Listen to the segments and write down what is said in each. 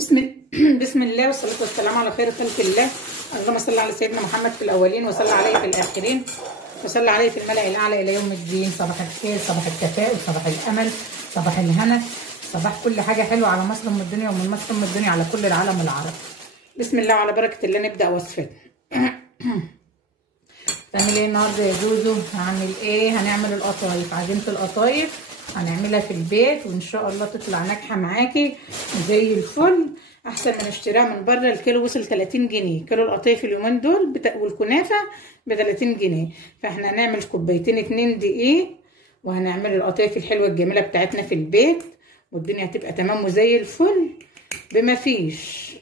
بسم الله والصلاة والسلام على خير خلق الله. اللهم صل على سيدنا محمد في الأولين وصل عليه في الآخرين وصل عليه في الملأ الأعلى إلى يوم الدين. صباح الخير، صباح التفاؤل، صباح الأمل، صباح الهنا، صباح كل حاجة حلوة على مصر أم الدنيا ومن مصر أم الدنيا على كل العالم العربي. بسم الله وعلى بركة الله نبدأ وصفتنا. تعمل ايه النهارده يا زوزو؟ هعمل ايه؟ هنعمل القطايف، عجينة القطايف هنعملها في البيت وان شاء الله تطلع ناجحه معاكي زي الفل، احسن من اشتراها من بره. الكيلو وصل 30 جنيه، كيلو القطايف اليومين دول والكنافه ب 30 جنيه. فاحنا هنعمل كوبايتين 2 دقيق وهنعمل القطايف الحلوه الجميله بتاعتنا في البيت والدنيا هتبقى تمام وزي الفل بما فيش،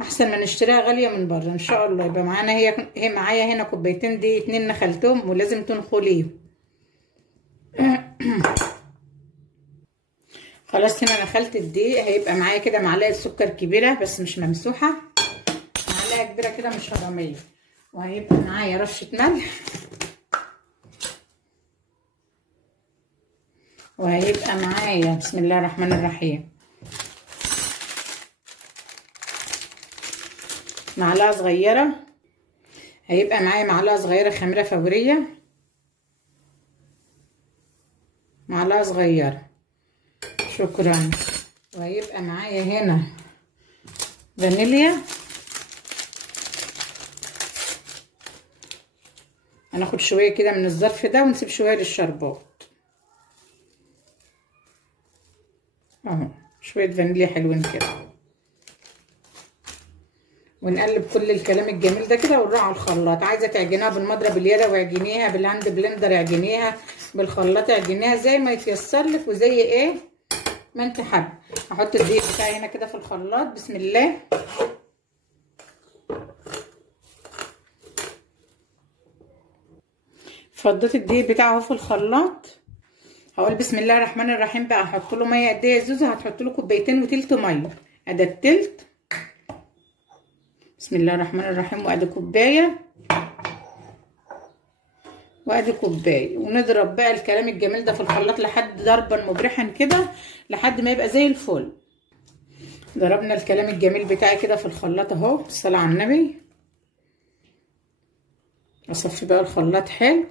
احسن من اشتراها غاليه من بره ان شاء الله. يبقى معانا هي معايا هنا كوبايتين دقيق 2 نخلتهم ولازم تنخليهم. خلاص هنا نخلت الدقيق، هيبقى معايا كده معلقه سكر كبيره بس مش ممسوحه، معلقه كبيره كده مش هرميه، وهيبقى معايا رشه ملح، وهيبقى معايا بسم الله الرحمن الرحيم معلقه صغيره، هيبقى معايا معلقه صغيره خميره فوريه، معلقه صغيره، شكرا. وهيبقى معايا هنا فانيليا، هناخد شويه كده من الظرف ده ونسيب شويه للشربات اهو، شويه فانيليا حلوين كده، ونقلب كل الكلام الجميل ده كده ونروح على الخلاط. عايزه تعجنيها بالمضرب اليدوي اعجنيها، بالهاند بلندر اعجنيها، بالخلاط اعجنيها زي ما يتيسر لك وزي ايه ما انت حابه. هحط الدقيق بتاعي هنا كده في الخلاط بسم الله. فضيت الدقيق بتاعه في الخلاط، هقول بسم الله الرحمن الرحيم. بقى هحط له ميه قد ايه يا زوزو؟ هتحط له كوبايتين وتلت ميه، ادي التلت بسم الله الرحمن الرحيم، وادي كوبايه وادي كوبايه، ونضرب بقى الكلام الجميل ده في الخلاط لحد ضربا مبرحا كده لحد ما يبقى زي الفل. ضربنا الكلام الجميل بتاعي كده في الخلاط اهو، بالصلاه على النبي. اصفي بقى الخلاط حلو،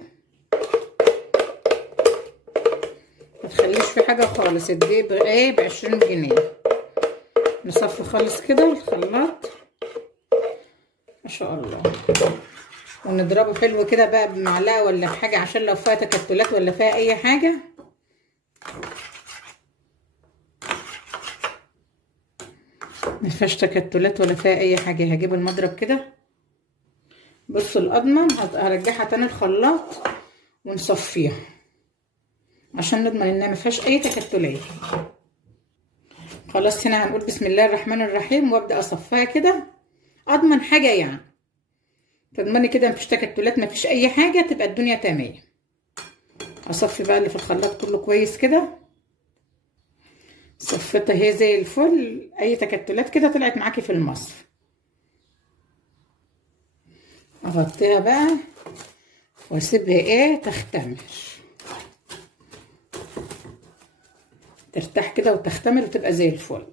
ما تخليش في حاجه خالص. الدقيق ايه ب20 جنيه. نصفي خالص كده الخلاط ما شاء الله، ونضربه حلو كده بقى بمعلقه ولا بحاجه عشان لو فيها تكتلات ولا فيها اي حاجه. مفيهاش تكتلات ولا فيها اي حاجه. هجيب المضرب كده بصوا الاضمن، هرجعها تاني الخلاط ونصفيها عشان نضمن انها مفيهاش اي تكتلات. خلاص هنا هنقول بسم الله الرحمن الرحيم وابدا اصفيها كده، اضمن حاجه يعني تضمني كده مفيش تكتلات مفيش اي حاجه، تبقى الدنيا تمام. اصفي بقى اللي في الخلاط كله كويس كده، صفيتها هي زي الفل، اي تكتلات كده طلعت معاكي في المصف. اغطيها بقى واسيبها ايه تختمر، ترتاح كده وتختمر وتبقى زي الفل.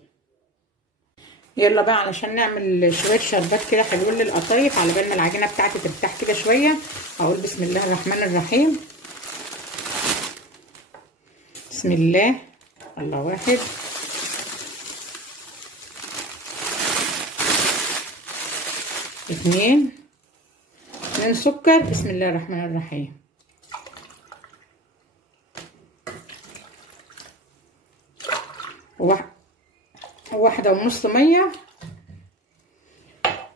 يلا بقى علشان نعمل شويه شربات كده حلوين للقطايف على بال ما العجينه بتاعتي ترتاح كده شويه. هقول بسم الله الرحمن الرحيم. بسم الله، الله واحد، اتنين سكر بسم الله الرحمن الرحيم، واحدة ونص ميه،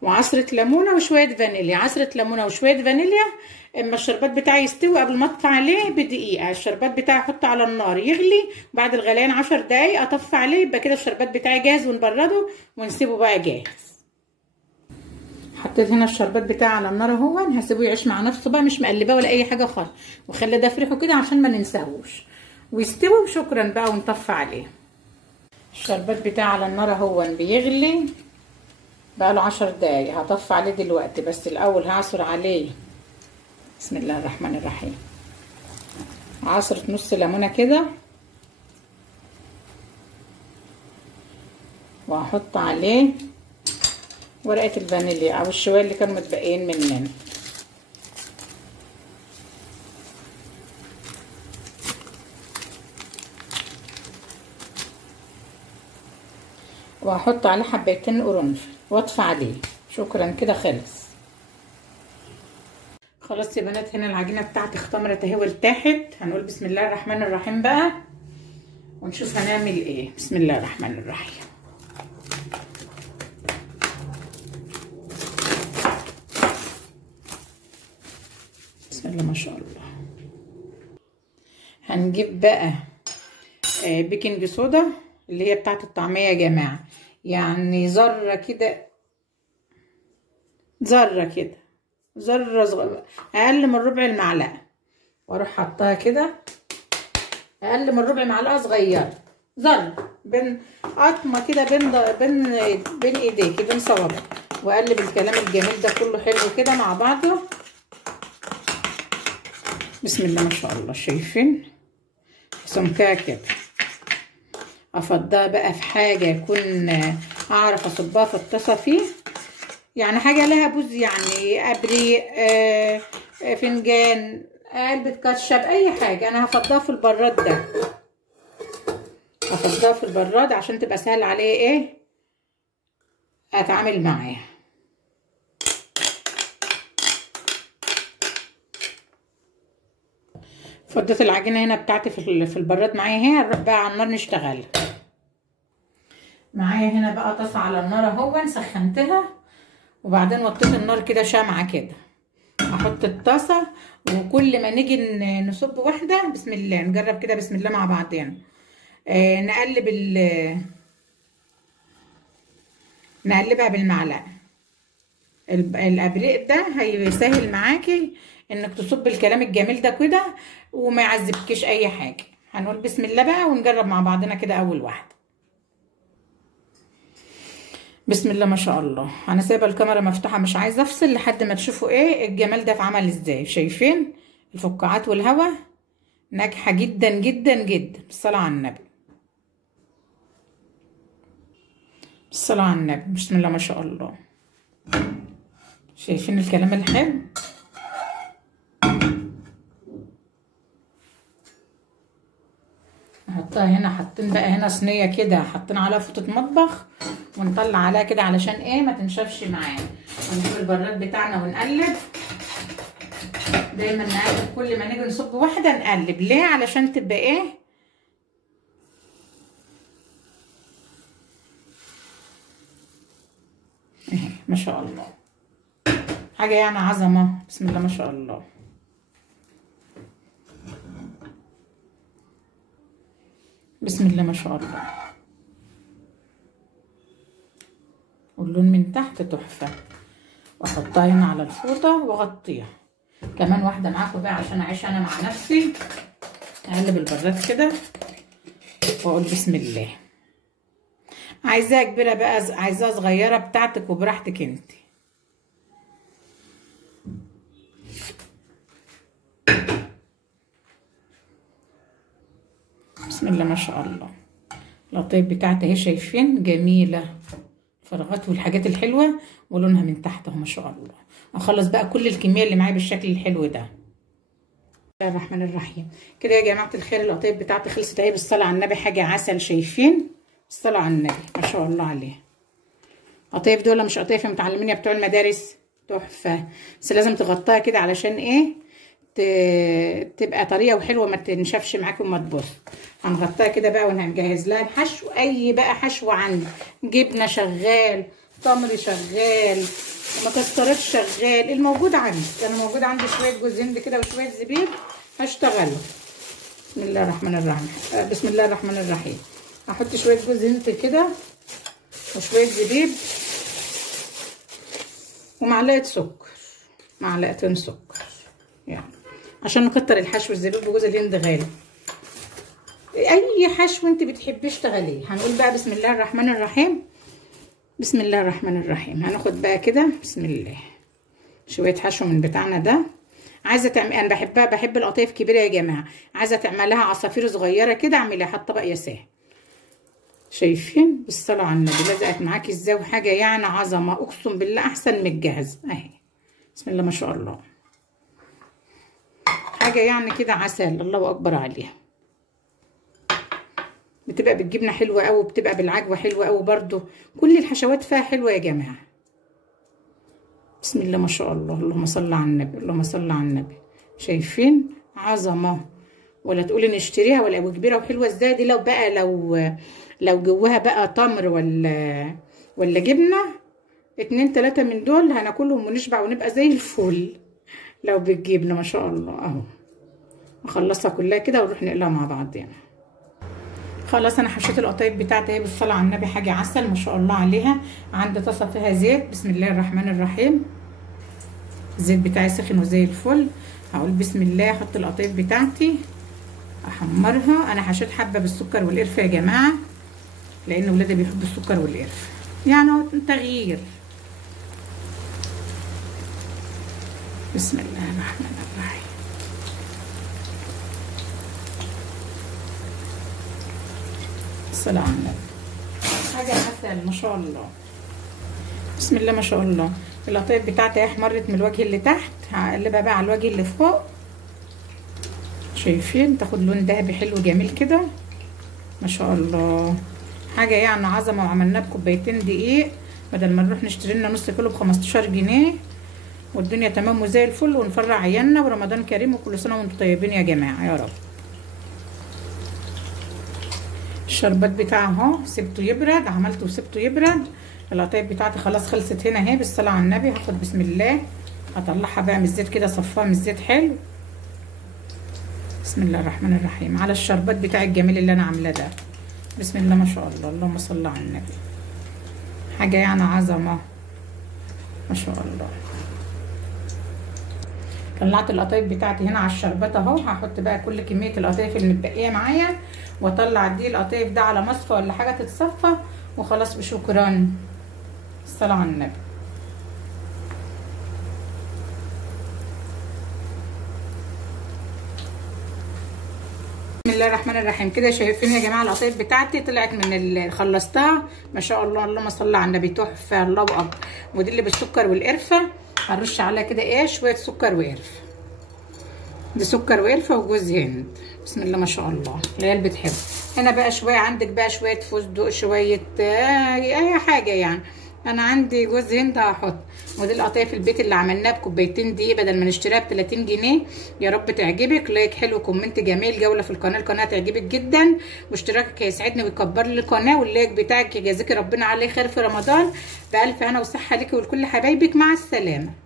وعصرة ليمونة وشوية فانيليا. عصرة ليمونة وشوية فانيليا. اما الشربات بتاعي يستوي قبل ما اطفي عليه بدقيقة، الشربات بتاعي احطه على النار يغلي، بعد الغليان 10 دقايق اطفي عليه، يبقى كده الشربات بتاعي جاهز ونبرده ونسيبه بقى جاهز. حطيت هنا الشربات بتاعي على النار اهو، هسيبه يعيش مع نفسه بقى، مش مقلباه ولا اي حاجة خالص، وخلي ده في ريحه كده عشان ما ننساهوش ويستوي، وشكرا بقى ونطفي عليه. الشربات بتاعي على النار اهو بيغلي بقاله 10 دقايق، هطفي عليه دلوقتي، بس الاول هعصر عليه بسم الله الرحمن الرحيم عصرة نص ليمونه كده، وهحط عليه ورقه الفانيليا او الشويه اللي كانوا متبقيين مننا. وهحط عليه حبايتين قرنفل واطفي عليه. شكرا كده خلص. خلاص يا بنات، هنا العجينه بتاعتي اختمرت اهي وارتاحت. هنقول بسم الله الرحمن الرحيم بقى ونشوف هنعمل ايه. بسم الله الرحمن الرحيم. بسم الله ما شاء الله. هنجيب بقى بيكنج صودا اللي هي بتاعت الطعميه يا جماعه، يعني ذره كده، ذره صغيره اقل من ربع المعلقه، واروح حطها كده اقل من ربع معلقه صغيره، ذره بين قطمه كده بين ايديكي، بين صوابعك، واقلب الكلام الجميل ده كله حلو كده مع بعضه. بسم الله ما شاء الله. شايفين سمكها كده؟ افضها بقى في حاجه يكون اعرف اصبها في الطاسه فيه، يعني حاجه لها بوز، يعني ابريق، فنجان، علبه كاتشب، اي حاجه. انا هفضها في البراد ده، هفضها في البراد عشان تبقى سهل عليه ايه اتعامل معاه. فضيت العجينه هنا بتاعتي في البراد معايا اهي. هنروح بقى على النار نشتغل. معايا هنا بقى طاسه على النار اهو، سخنتها وبعدين وطيت النار كده شمعه كده. هحط الطاسه وكل ما نيجي نصب واحده بسم الله، نجرب كده بسم الله مع بعضنا. نقلبها بالمعلقه. الابريق ده هيسهل معاكي انك تصب الكلام الجميل ده كده وما يعذبكيش اي حاجه. هنقول بسم الله بقى ونجرب مع بعضنا كده اول واحده. بسم الله ما شاء الله. انا سايبه الكاميرا مفتوحه مش عايزه افصل لحد ما تشوفوا ايه الجمال ده اتعمل ازاي. شايفين الفقاعات والهواء؟ ناجحه جدا جدا جدا. بالصلاه على النبي، بالصلاه على النبي. بسم الله ما شاء الله. شايفين الكلام الحلو؟ نحطها هنا. حاطين بقى هنا صينيه كده، حاطين عليها فوطه مطبخ ونطلع عليها كده علشان ايه ما تنشفش معانا. ونجيب البراد بتاعنا ونقلب. دايما نقلب كل ما نيجي نصب واحده نقلب. ليه؟ علشان تبقى ايه ما شاء الله، حاجه يعني عظمه. بسم الله ما شاء الله. بسم الله ما شاء الله. واللون من تحت تحفه. واحطها هنا على الفوطه واغطيها. كمان واحده معاكم بقى عشان اعيش انا مع نفسي. اقلب البراد كده واقول بسم الله. عايزاها كبيره بقى، عايزاها صغيره بتاعتك وبراحتك انت. بسم الله ما شاء الله. القطايف بتاعتي اهي شايفين جميله، الفراغات والحاجات الحلوه ولونها من تحت اهو ما شاء الله. اخلص بقى كل الكميه اللي معايا بالشكل الحلو ده. بسم الله الرحمن الرحيم. كده يا جماعه الخير القطايف بتاعتي خلصت اهي. بالصلاه على النبي حاجه عسل. شايفين؟ بالصلاه على النبي ما شاء الله عليه. قطايف دول مش قطايف متعلمين بتوع المدارس، تحفه. بس لازم تغطيها كده علشان ايه تبقى طريه وحلوه ما تنشفش معاكي وما تبص. هنغطيها كده بقى وهنجهز لها الحشو. اي بقى حشو عندي، جبنه شغال، تمر شغال، مكسرات شغال، الموجود عندي. انا موجود عندي شويه جوز هند كده وشويه زبيب هشتغله. بسم الله الرحمن الرحيم. بسم الله الرحمن الرحيم. هحط شويه جوز هند كده وشويه زبيب ومعلقه سكر، معلقتين سكر يعني عشان نكتر الحشو. الزبيب وجوز الهند غالي. اي حشو انت بتحبيه اشتغليه. هنقول بقى بسم الله الرحمن الرحيم. بسم الله الرحمن الرحيم. هناخد بقى كده بسم الله شويه حشو من بتاعنا ده. عايزه تعمل، انا بحب القطايف كبيره يا جماعه. عايزه تعملها عصافير صغيره كده اعمليها. حط طبق يساه شايفين بالصلاه على النبي لزقت معاكي ازاي، وحاجه يعني عظمه اقسم بالله احسن من الجاهز اهي. بسم الله ما شاء الله، حاجه يعني كده عسل، الله اكبر عليها. بتبقى بالجبنه حلوه قوي، بتبقى بالعجوه حلوه قوي برضو، كل الحشوات فيها حلوه يا جماعه. بسم الله ما شاء الله، اللهم صل على النبي، اللهم صل على النبي. شايفين عظمه، ولا تقولي نشتريها ولا كبيره وحلوه ازاي دي. لو بقى لو جواها بقى تمر ولا جبنه 2 3 من دول هناكلهم ونشبع ونبقى زي الفل. لو بالجبنه ما شاء الله اهو. نخلصها كلها كده ونروح نقلها مع بعض يعني. خلاص انا حشيت القطايف بتاعتي اهي بالصلاه على النبي، حاجه عسل ما شاء الله عليها. عندي طاسه فيها زيت، بسم الله الرحمن الرحيم. الزيت بتاعي سخن وزي الفل. هقول بسم الله، احط القطايف بتاعتي احمرها. انا حشيت حبه بالسكر والقرفه يا جماعه، لان ولادي بيحبوا السكر والقرفه يعني هو تغيير. بسم الله الرحمن الرحيم. الصلاة على النبي، حاجة عسل ما شاء الله. بسم الله ما شاء الله. القطايف بتاعتي احمرت من الوجه اللي تحت، هقلبها بقى على الوجه اللي فوق. شايفين تاخد لون ذهبي حلو جميل كده ما شاء الله، حاجة يعني عظمة. وعملناها بكوبايتين دقيق بدل ما نروح نشتري لنا نص كيلو ب15 جنيه، والدنيا تمام وزي الفل. ونفرع عيالنا، ورمضان كريم، وكل سنة وانتم طيبين يا جماعة يا رب. الشربات بتاعه اهو سبته يبرد، عملته وسبته يبرد. القطايف بتاعتي خلاص خلصت هنا اهي بالصلاه على النبي. هاخد بسم الله اطلعها بقى من الزيت كده، صفاها من الزيت حلو. بسم الله الرحمن الرحيم على الشربات بتاعي الجميل اللي انا عاملاه ده. بسم الله ما شاء الله، اللهم صل على النبي. حاجه يعني عظمه ما شاء الله. طلعت القطايف بتاعتي هنا على الشربات اهو. هحط بقى كل كميه القطايف اللي متبقيه معايا، واطلع دي القطايف ده على مصفى ولا حاجه تتصفى وخلاص بشكرا. الصلاه على النبي. بسم الله الرحمن الرحيم. كده شايفين يا جماعه القطايف بتاعتي طلعت من اللي خلصتها ما شاء الله، اللهم صل على النبي، تحفه الله اكبر. ودي اللي بالسكر والقرفه، هنرش عليها كده ايه شويه سكر وقرفه. دي سكر وقرفه وجوز هند، بسم الله ما شاء الله العيال بتحب. هنا بقى شويه عندك بقى شويه فستق، شويه اي حاجه يعني. انا عندي جوز هند هحط. ودي القطايف البيت اللي عملناها بكوبايتين دقيق بدل ما نشتريها ب 30 جنيه. يا رب تعجبك. لايك حلو، كومنت جميل، جوله في القناه، القناه تعجبك جدا، واشتراكك هيسعدني ويكبر لي القناه، واللايك بتاعك يجازيكي ربنا عليه خير في رمضان. بالف هنا وصحه ليكي ولكل حبايبك. مع السلامه.